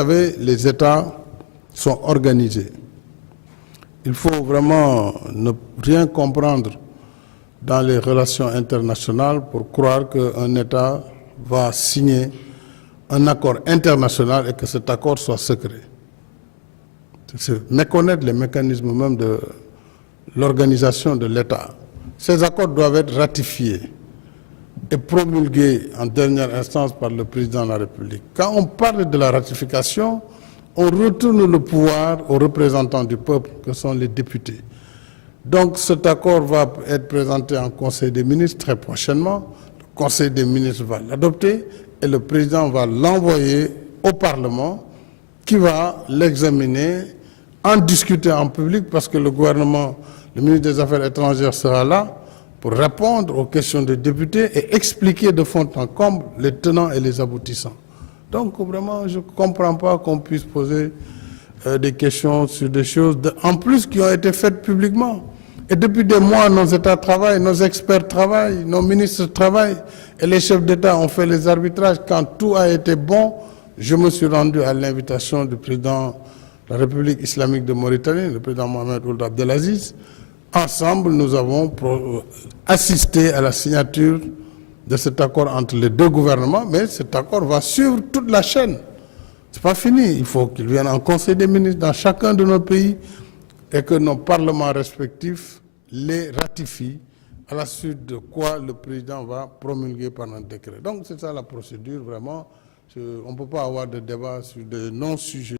savez, les États sont organisés. Il faut vraiment ne rien comprendre dans les relations internationales pour croire qu'un État va signer un accord international et que cet accord soit secret. C'est méconnaître les mécanismes même de l'organisation de l'État. Ces accords doivent être ratifiés et promulgués en dernière instance par le président de la République. Quand on parle de la ratification, on retourne le pouvoir aux représentants du peuple, que sont les députés. Donc cet accord va être présenté en Conseil des ministres très prochainement. Le Conseil des ministres va l'adopter et le président va l'envoyer au Parlement qui va l'examiner, en discuter en public parce que le gouvernement, le ministre des Affaires étrangères sera là pour répondre aux questions des députés et expliquer de fond en comble les tenants et les aboutissants. Donc vraiment, je ne comprends pas qu'on puisse poser des questions sur des choses, en plus qui ont été faites publiquement. Et depuis des mois, nos États travaillent, nos experts travaillent, nos ministres travaillent, et les chefs d'État ont fait les arbitrages. Quand tout a été bon, je me suis rendu à l'invitation du président de la République islamique de Mauritanie, le président Mohamed Ould Abdelaziz. Ensemble, nous avons assisté à la signature de cet accord entre les deux gouvernements, mais cet accord va suivre toute la chaîne. Ce n'est pas fini, il faut qu'il vienne en Conseil des ministres dans chacun de nos pays et que nos parlements respectifs les ratifient, à la suite de quoi le président va promulguer par un décret. Donc c'est ça la procédure, vraiment. On ne peut pas avoir de débat sur de non-sujets.